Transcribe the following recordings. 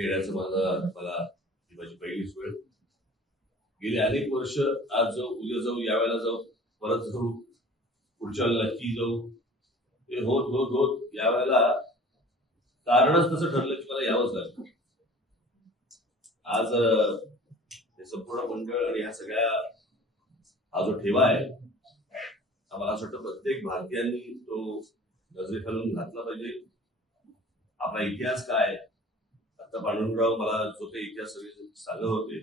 येण्याचं माझा मला ही माझी पहिलीच वेळ. गेली अनेक वर्ष आज जाऊ उद्या जाऊ यावेळेला जाऊ परत जाऊ पुढच्या वेळेला नक्की जाऊ. हे होत होत होत. यावेळेला कारणच तसं ठरलं की मला यावंच लागलं. आज हे संपूर्ण मंडळ आणि ह्या सगळ्या हा जो ठेवा आहे हा मला असं वाटतं प्रत्येक भारतीयांनी तो नजरेखालून घातला पाहिजे. आपला इतिहास काय आता पांडुरंगराव मला जो काही इतिहास सगळे सांगत होते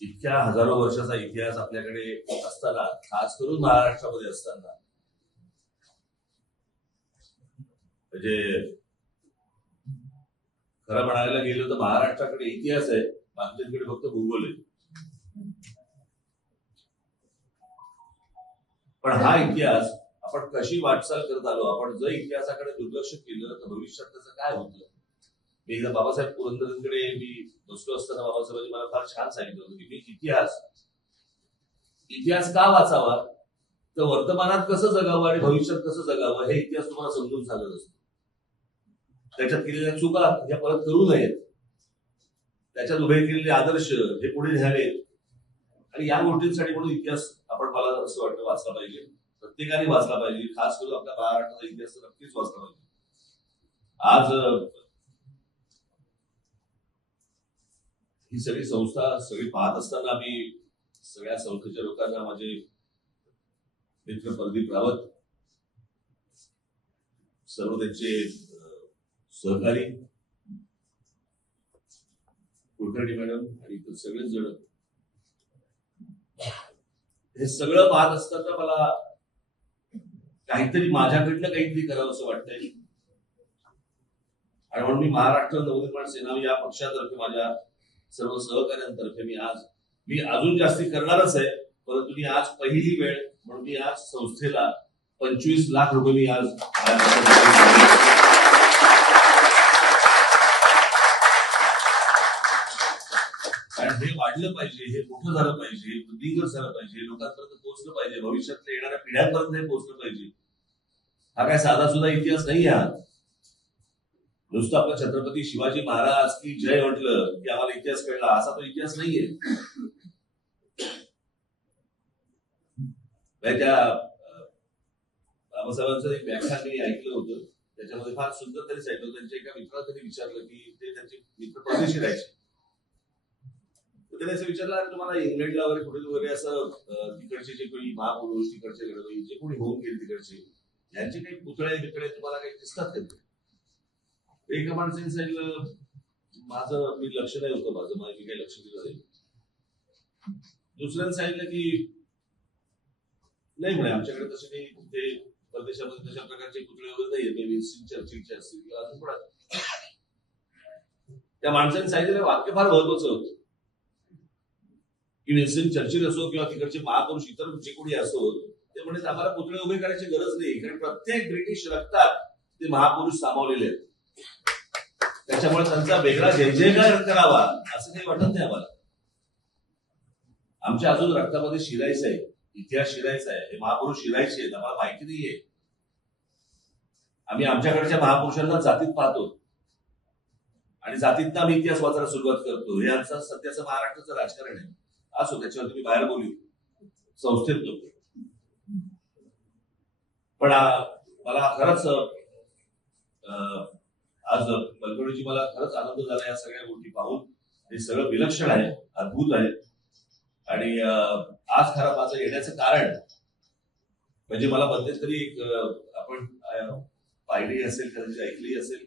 इतक्या हजारो वर्षाचा इतिहास आपल्याकडे असताना खास करून महाराष्ट्रामध्ये असताना म्हणजे खरं म्हणायला गेलं तर महाराष्ट्राकडे इतिहास आहे बाकीच्यांकडे फक्त भूगोल आहे. पण हा इतिहास आपण कशी वाटचाल करत आलो आपण जर इतिहासाकडे दुर्लक्ष केलं तर भविष्यात त्याचं काय होतं? मी एकदा बाबासाहेब पुरंदरेंकडे मी बसलो असताना बाबासाहेबांनी मला फार छान सांगितलं होतं की मी इतिहास इतिहास का वाचावा? तर वर्तमानात कसं जगावं आणि भविष्यात कसं जगावं हे इतिहास तुम्हाला समजून सांगत असतो. त्याच्यात केलेल्या चुका ह्या परत करू नयेत. त्याच्यात उभे केलेले आदर्श हे पुढे न्यावेत. आणि या गोष्टींसाठी म्हणून इतिहास आपण मला असं वाटतं वाचला पाहिजे. प्रत्येकाने वाचला पाहिजे. खास करून आपल्या महाराष्ट्राचा इतिहास नक्कीच वाचला पाहिजे. आज ही सगळी संस्था सगळी पाहत असताना मी सगळ्या संस्थेच्या लोकांना माझे मित्र प्रदीप रावत सर्व त्यांचे सहकारी कुलकर्णी मॅडम आणि इतर सगळेच जण. हे सगळं पाहत असताना मला काहीतरी माझ्याकडनं काहीतरी करावं असं वाटतंय. आणि म्हणून मी महाराष्ट्र नवनिर्माण सेना या पक्षातर्फे माझ्या सर्व सहकाऱ्यांतर्फे मी आज मी अजून जास्ती करणारच आहे परंतु मी आज पहिली वेळ म्हणून मी आज संस्थेला पंचवीस लाख रुपये मी आज कारण हे वाढलं पाहिजे हे मोठं झालं पाहिजे हे वृद्धिंगत झालं पाहिजे लोकांपर्यंत पोहोचलं पाहिजे भविष्यातल्या येणाऱ्या पिढ्यांपर्यंत हे पोहोचलं पाहिजे. हा काय साधा सुद्धा इतिहास नाही हा. नुसतं आपला छत्रपती शिवाजी महाराज की जय म्हटलं की आम्हाला इतिहास कळला असा तो इतिहास नाहीये. म्हणजे त्या बाबासाहेबांचं एक व्याख्यान मी ऐकलं होतं. त्याच्यामध्ये फार सुंदर तरी सांगितलं त्यांच्या एका मित्राला त्यांनी विचारलं की ते त्यांचे मित्र परदेशी राहायचे. त्याने असं विचारलं तुम्हाला इंग्लंडला वगैरे कुठे वगैरे असं तिकडचे जे कोणी महापुरुष तिकडचे घडवई जे कोणी होऊन गेले तिकडचे यांचे काही पुतळे बितळे तुम्हाला काही दिसतात का ते? एका माणसाने सांगितलं माझं मी लक्ष नाही होतं माझं मी काही लक्ष दिलं नाही. दुसऱ्याने सांगितलं की नाही म्हणे आमच्याकडे तसे काही ते परदेशामध्ये तशा प्रकारचे पुतळे वगैरे नाही मे विन्स्टन चर्चिलचे असतील किंवा अजून कोणा त्या माणसाने सांगितलेलं वाक्य फार महत्वाचं होतं. की विन्स्टन चर्चिल असो किंवा तिकडचे महापुरुष इतर जे कोणी असो ते म्हणजे आम्हाला पुतळे उभे करायची गरज नाही कारण प्रत्येक ब्रिटिश रक्तात ते महापुरुष सामावलेले आहेत. त्याच्यामुळे त्यांचा वेगळा जयजयकार करावा असं काही वाटत नाही आम्हाला. आमच्या अजून रक्तामध्ये शिरायचं आहे इतिहास शिरायचा आहे हे महापुरुष शिरायचे आहेत आम्हाला माहिती नाहीये. आम्ही आमच्याकडच्या महापुरुषांना जातीत पाहतो. आणि जातीतनं आम्ही इतिहास वाचायला सुरुवात करतो. हे आमचं सध्याचं महाराष्ट्राचं राजकारण आहे. असो त्याच्यावर तुम्ही बाहेर बोलू. संस्थेत नको. पण मला खरंच अं, आज बलकवडीची मला खरंच आनंद झाला या सगळ्या गोष्टी पाहून. हे सगळं विलक्षण आहे अद्भुत आहे. आणि आज खरं माझं येण्याचं कारण म्हणजे मला मध्यंतरी एक आपण पाहिली असेल कदाचित ऐकली असेल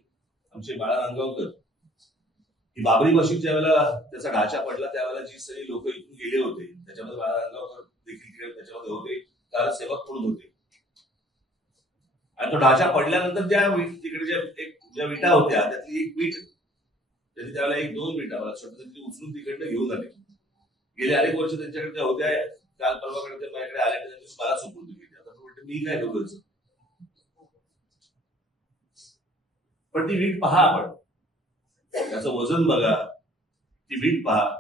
आमचे बाळा रंगावकर. ही बाबरी मशीद ज्या वेळेला त्याचा ढाचा पडला त्यावेळेला जी सगळी लोक इथून गेले होते त्याच्यामध्ये बाळा रंगावकर देखील त्याच्यामध्ये होते. कारण सेवक म्हणून होते. आणि तो ढाचा पडल्यानंतर ज्या तिकडे ज्या एक ज्या विटा होत्या त्यातली एक वीट त्याची त्यावेळेला एक दोन विटा मला असं उचलून तिकडनं घेऊन आले. गेले अनेक वर्ष त्यांच्याकडे त्या होत्या काल परवाकडे ते माझ्याकडे आले त्यांनी मला सुपूर्द केली आता तो म्हणते मी काय करू याचं? पण ती वीट पहा आपण. त्याचं वजन बघा. ती वीट पहा.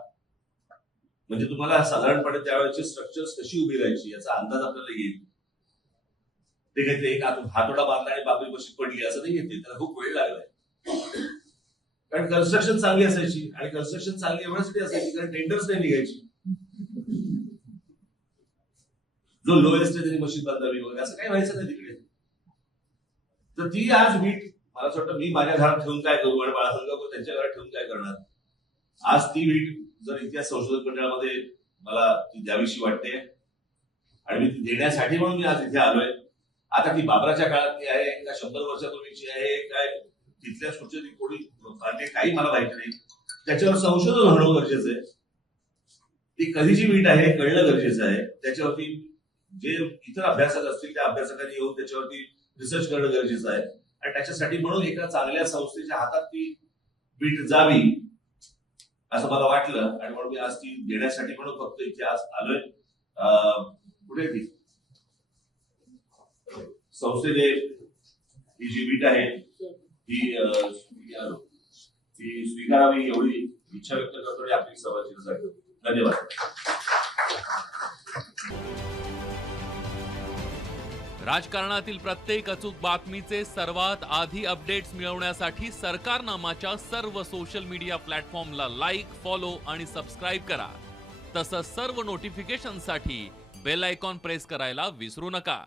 म्हणजे तुम्हाला साधारणपणे त्यावेळेची स्ट्रक्चर कशी उभी राहायची याचा अंदाज आपल्याला येईल. ते घेतले एक हातोडा बांधला आणि बाबरी मशीद पडली असं नाही घेतली. त्याला खूप वेळ लागलाय कारण कन्स्ट्रक्शन चांगली असायची आणि कन्स्ट्रक्शन चांगली एवढ्यासाठी असायची कारण टेंडर्स नाही निघायची. जो लोएस्ट आहे त्यांनी मशीन बांधावी वगैरे असं काही व्हायचं नाही तिकडे. तर ती आज वीट मला असं वाटतं मी माझ्या घरात ठेवून काय करू? आणि बाळासंग त्यांच्या घरात ठेवून काय करणार? आज ती वीट जर इतिहास संशोधन मंडळामध्ये मला ती द्यावीशी वाटते. आणि मी ती देण्यासाठी म्हणून मी आज इथे आलोय. आता ती बाबराच्या काळातली आहे का शंभर वर्षापूर्वीची आहे काय तिथल्या सुचती कोणी काही मला माहिती नाही. त्याच्यावर संशोधन होणं गरजेचं आहे. ती कधीची वीट आहे कळणं गरजेचं आहे. त्याच्यावरती जे इतर अभ्यासक असतील त्या अभ्यासकांनी येऊन त्याच्यावरती रिसर्च करणं गरजेचं आहे. आणि त्याच्यासाठी म्हणून एका चांगल्या संस्थेच्या हातात ती वीट जावी असं मला वाटलं. आणि म्हणून मी आज ती देण्यासाठी म्हणून फक्त इथे आज आलोय. कुठे ती? संस्थेने ही जी वीट आहे ती ती स्वीकारावी एवढी इच्छा व्यक्त करतो आणि आपली सभा धन्यवाद. राजकारणातील प्रत्येक अचूक बातमीचे सर्वात आधी अपडेट्स मिळवण्यासाठी सरकारनामाच्या सर्व सोशल मीडिया प्लॅटफॉर्मला लाईक फॉलो आणि सबस्क्राईब करा. तसंच सर्व नोटिफिकेशनसाठी बेल आयकॉन प्रेस करायला विसरू नका.